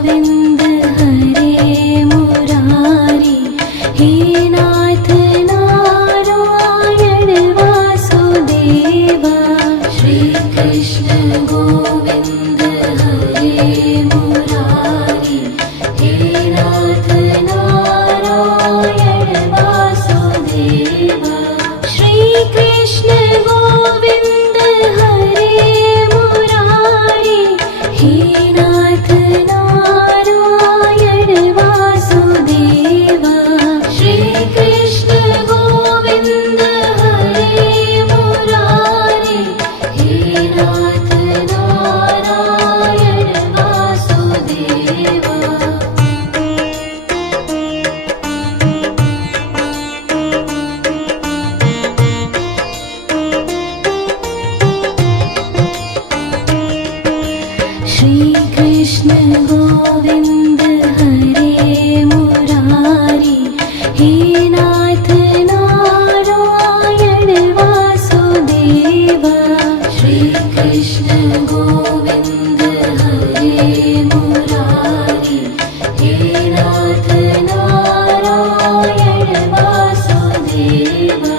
Govind हरे Murari, हे नाथ Narayan Vasudeva. Shri Krishna Govind हरे Murari, हे नाथ Narayan Vasudeva. Shri Krishna Govind हरे Murari, हे नाथ Narayan Vasudeva. Shri Krishna Govind हरे Murari, हे नाथ Narayan Vasudeva. Shri Krishna Govind हरे Murari, हे नाथ Narayan Vasudeva. Shri Krishna Govind हरे Murari, हे नाथ Narayan Vasudeva.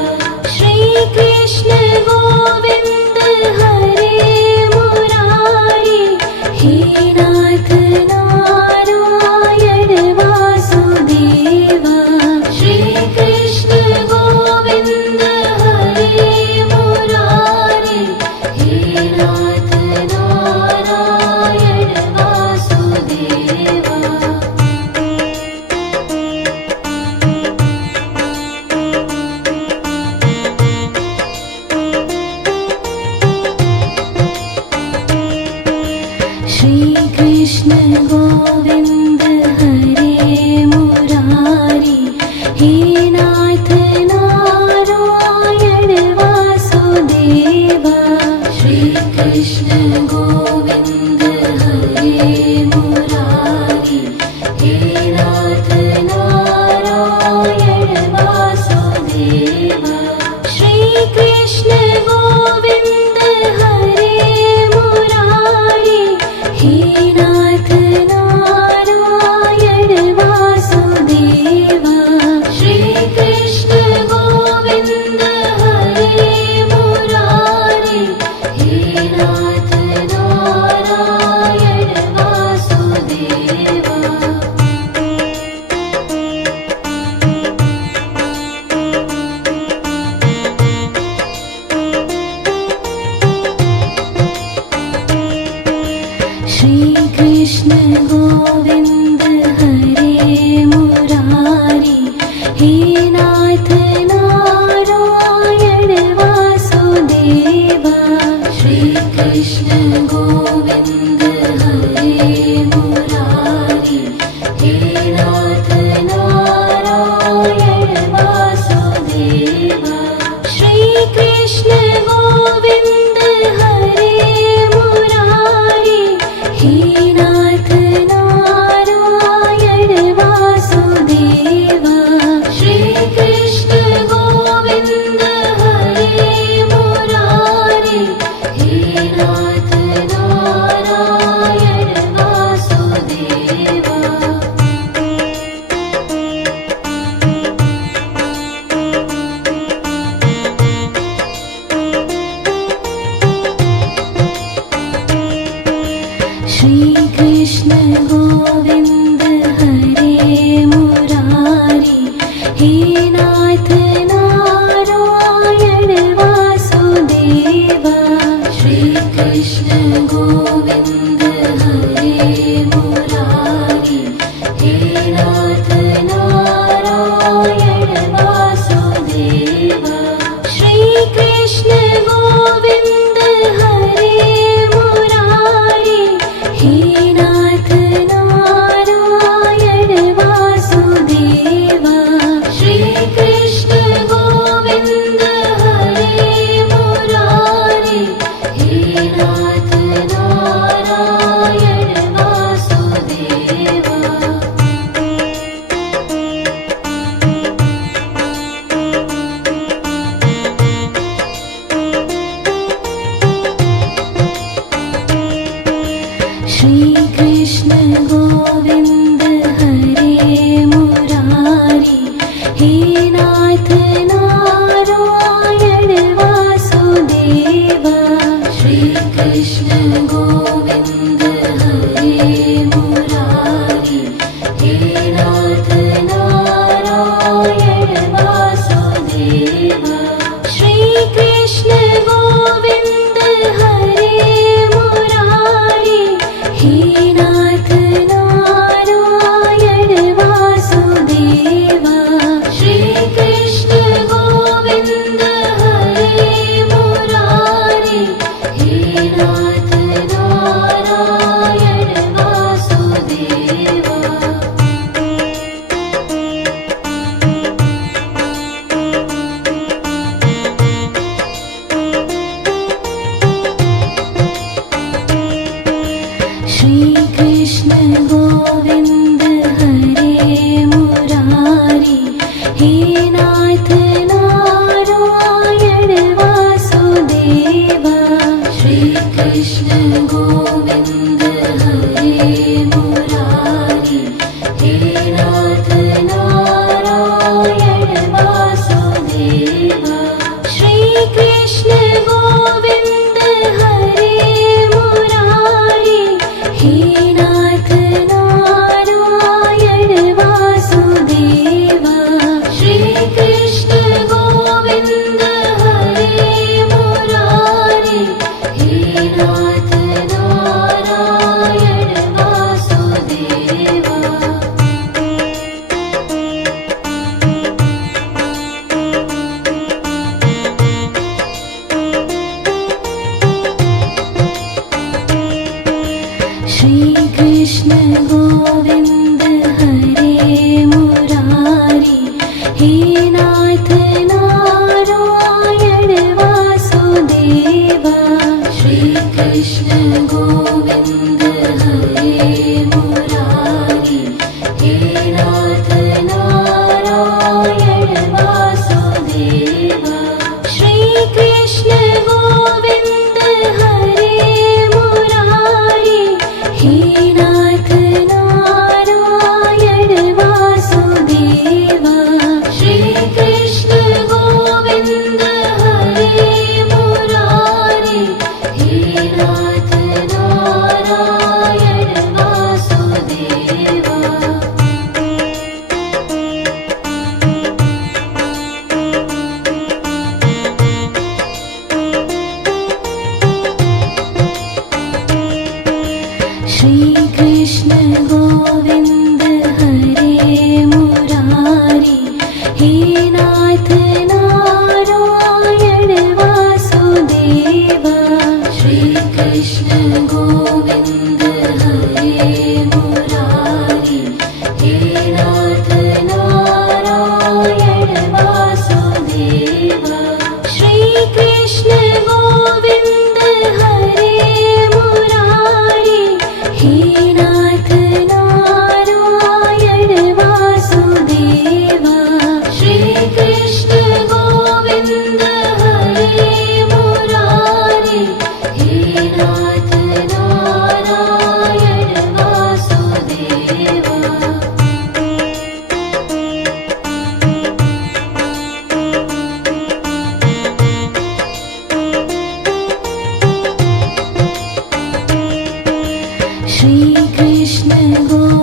Shri Krishna Govind हरे Murari, हे नाथ Narayan Vasudeva. Shri Krishna Govind हरे Murari, हे नाथ Narayan Vasudeva. Shri Krishna Govind हरे Murari, हे नाथ Narayan Vasudeva. Shri Krishna Govind हरे Murari, हे नाथ Narayan Vasudeva. Shri Krishna Govind हरे Murari, हे नाथ Narayan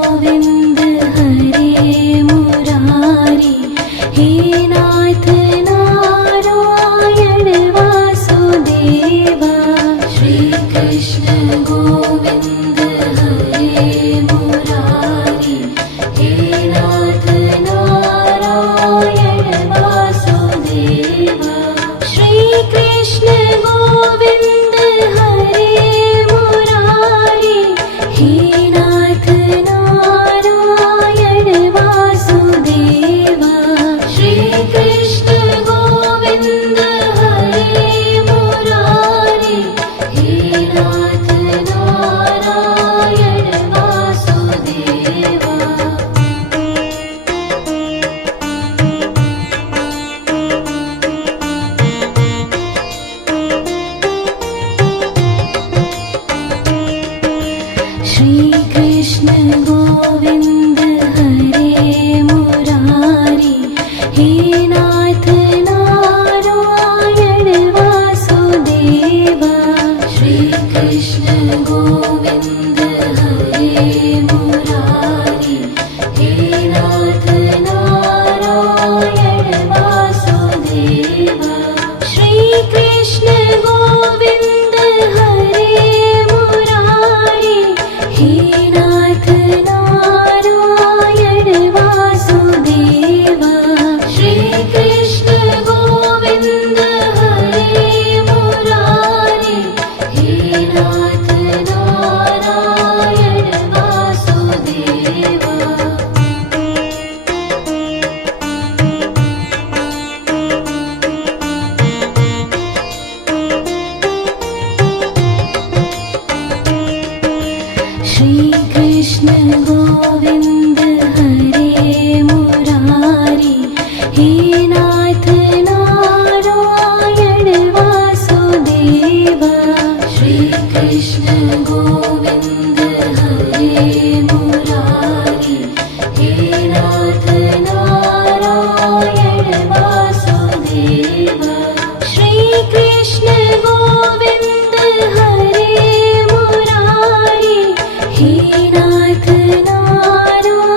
Govind हरे Murari हे नाथ Narayan Vasudeva Shrikrishna Govind हरे Murari हे नाथ Narayan Vasudeva Shrikrishna Govind हरे Murari हे नाथ Narayan Vasudeva Shrikrishna Govind हरे Murari हे नाथ Narayan Vasudeva Shrikrishna Govind हरे Murari हे नाथ Narayan Vasudeva Shrikrishna Govind हरे Murari हे नाथ Narayan Vasudeva Shrikrishna Govind हरे Murari हे नाथ Narayan Vasudeva Shrikrishna Govind हरे Murari हे नाथ Narayan Vasudeva Shrikrishna Govind हरे Murari हे नाथ Narayan Vasudeva Shrikrishna Govind हरे Murari हे नाथ Narayan Vasudeva Shrikrishna Govind हरे Murari हे नाथ Narayan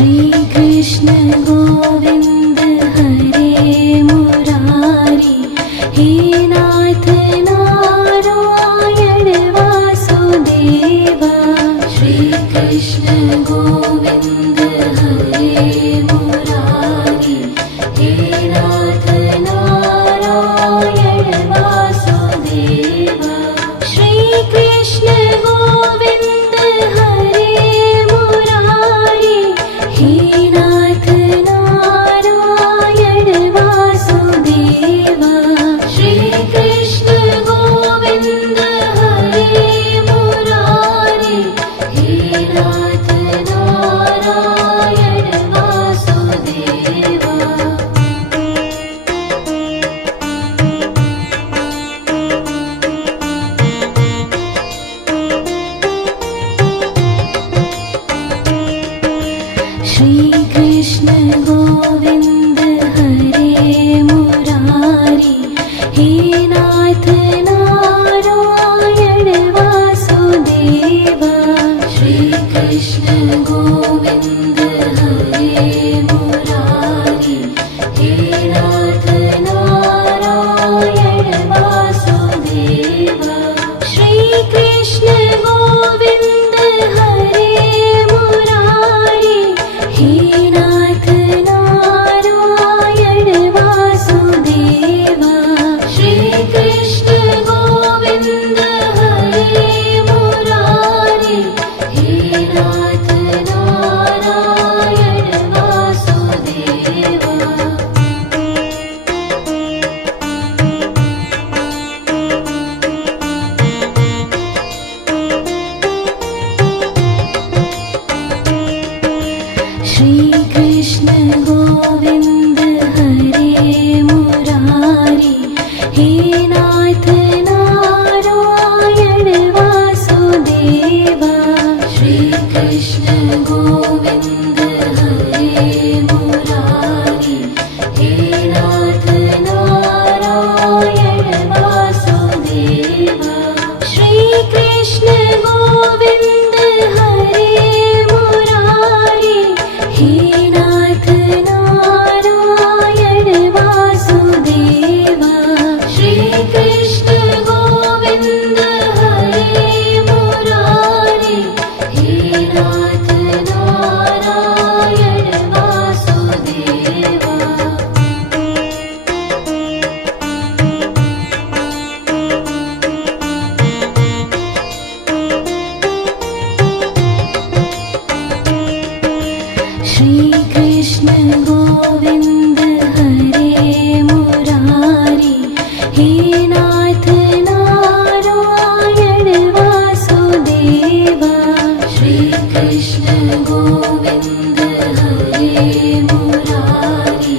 Shri Krishna Govind हरे Murari, हे नाथ Narayan Vasudeva. Shri Krishna Govind हरे Murari, हे नाथ Narayan Vasudeva. Shri Krishna Govind हरे Murari, हे नाथ Narayan Vasudeva. Shri Krishna Govind हरे Murari, हे नाथ Narayan Vasudeva. Shri Krishna Govind हरे Murari, हे नाथ Narayan Vasudeva. Shri Krishna Govind हरे Murari, हे नाथ Narayan Vasudeva. Shri Krishna Govind हरे Murari, हे नाथ Narayan Vasudeva. Shri Krishna Govind हरे Murari, हे नाथ Narayan Vasudeva. Shri Krishna Govind हरे Murari, हे नाथ Narayan Vasudeva. Shri Krishna Govind हरे Murari, हे नाथ Narayan Vasudeva. Shri Krishna Govind हरे Murari, हे नाथ Narayan Vasudeva. Shri Krishna Govind हरे Murari, हे नाथ Narayan Vasudeva. Shri Krishna Govind हरे Murari, हे नाथ Narayan Vasudeva. Shri Krishna Govind हरे Murari, हे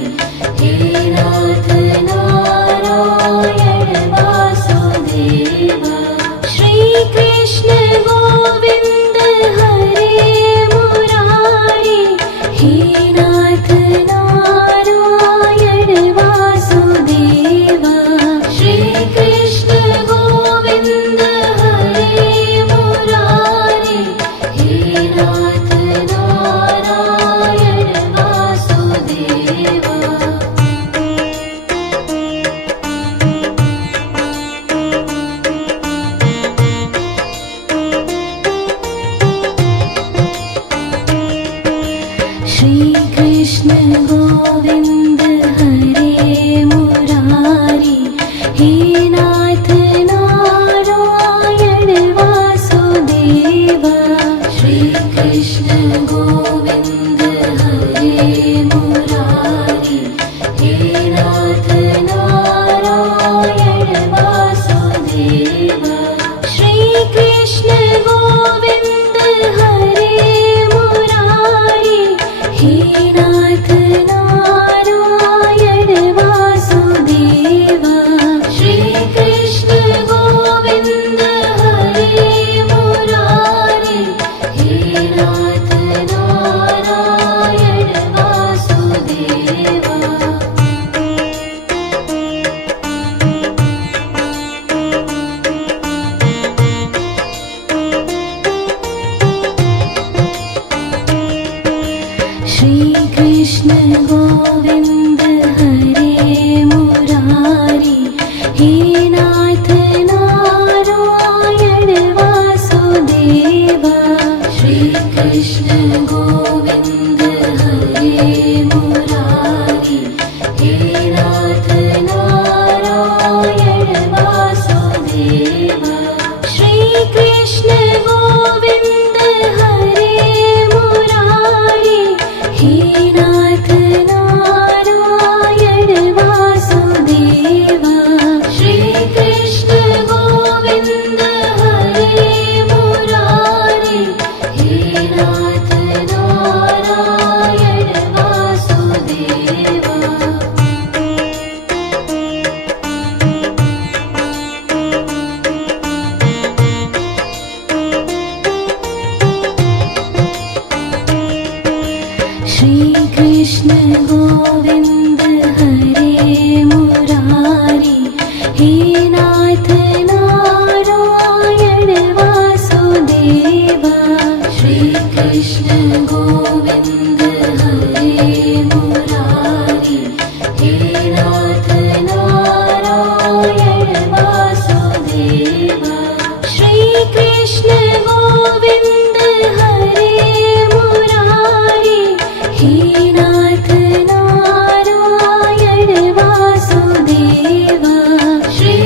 नाथ Narayan Vasudeva. Shri Krishna Govind हरे Murari, हे नाथ Narayan Vasudeva. Shri Krishna Govind हरे Murari, हे नाथ Narayan Vasudeva. Shri Krishna Govind हरे Murari, हे नाथ Narayan Vasudeva. Shri Krishna Govind हरे Murari, हे नाथ Narayan Vasudeva. Shri Krishna Govind हरे Murari, हे Shri Krishna Govind हरे Murari हे नाथ Narayan Vasudeva Shri Krishna Govind हरे Murari हे नाथ Narayan Vasudeva Shri Krishna Govind हरे Murari हे नाथ Narayan Vasudeva Shri Krishna Govind हरे Murari हे नाथ Narayan Vasudeva Shri Krishna Govind हरे Murari हे नाथ Narayan Vasudeva Shri Krishna Govind हरे Murari हे नाथ Narayan Vasudeva Shri Krishna Govind हरे Murari हे नाथ Narayan Vasudeva Shri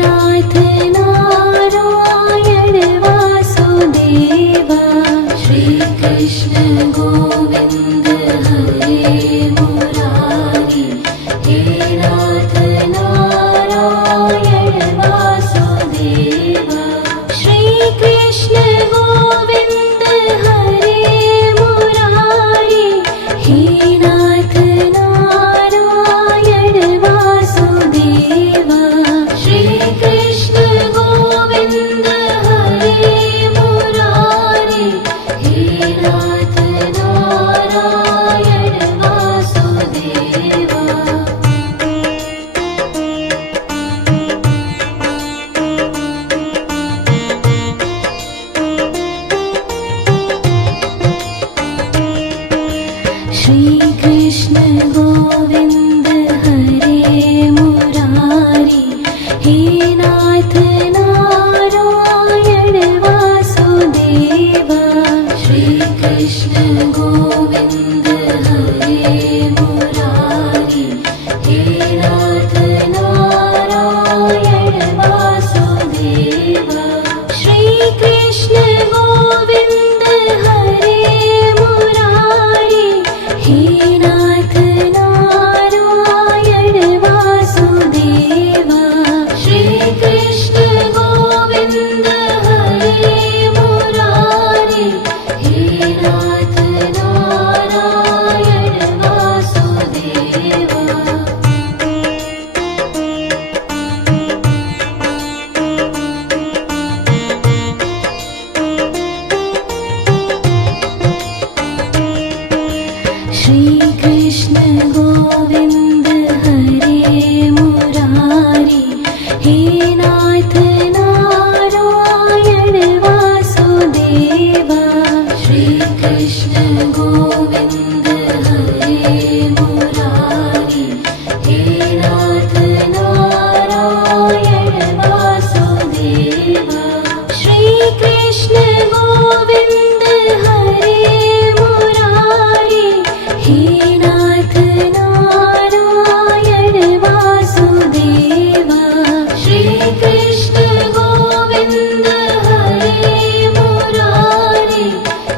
Nath Narayan Vasudev Shri Krishna Govind हरे Murari हे नाथ Narayan Vasudev Shri Krishna Govind हरे Murari हे नाथ Narayan Vasudev Shri Krishna Govind हरे Murari हे नाथ Narayan Vasudev Shri Krishna Govind हरे Murari हे नाथ Narayan Vasudev Shri Krishna Govind हरे Murari हे नाथ Narayan Vasudev Shri Krishna Govind हरे Murari हे नाथ Narayan Vasudev Shri Krishna Govind हरे Murari हे नाथ Narayan Vasudev Shri Krishna Govind हरे Murari हे नाथ Narayan Vasudev Shri Krishna Govind हरे Murari हे नाथ Narayan Vasudev Shri Krishna Govind हरे Murari हे नाथ Narayan Vasudev Shri Krishna Govind हरे Murari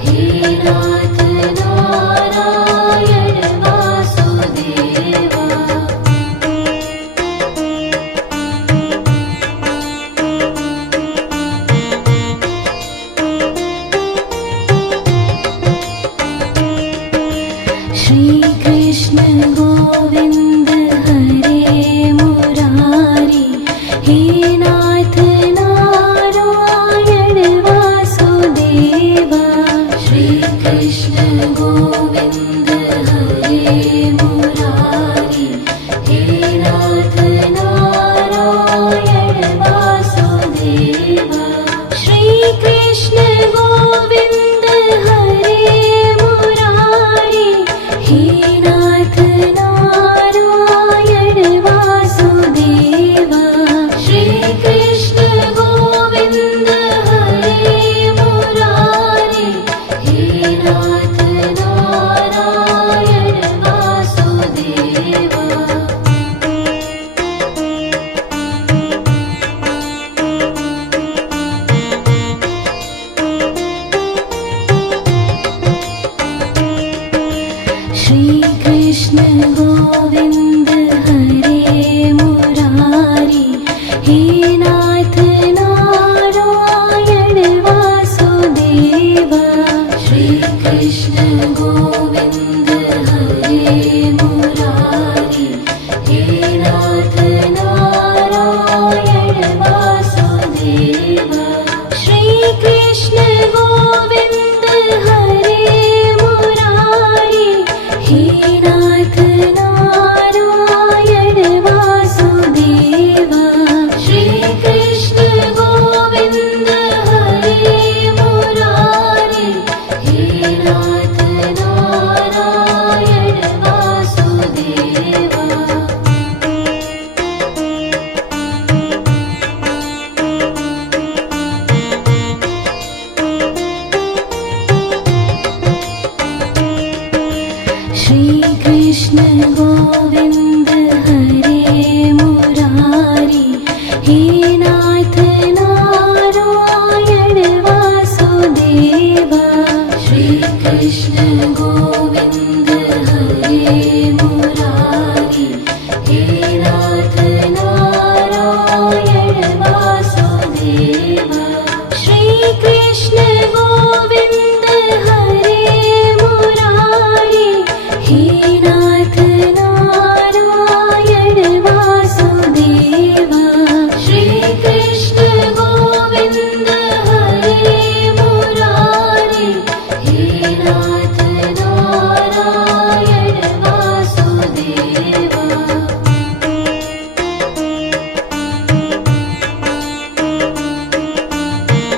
हे नाथ Narayan Vasudev Shri Krishna Govind हरे Murari हे नाथ Narayan Vasudev Shri Krishna Govind हरे Murari हे नाथ Narayan Vasudev Shri Krishna Govind हरे Murari हे नाथ Narayan Vasudev Shri Krishna Govind हरे Murari हे नाथ Narayan Vasudev Shri Krishna Govind हरे Murari हे नाथ Narayan Vasudev Shri Krishna Govind हरे Murari हे नाथ Narayan Vasudev Shri Krishna Govind हरे Murari हे नाथ Narayan Vasudev Shri हे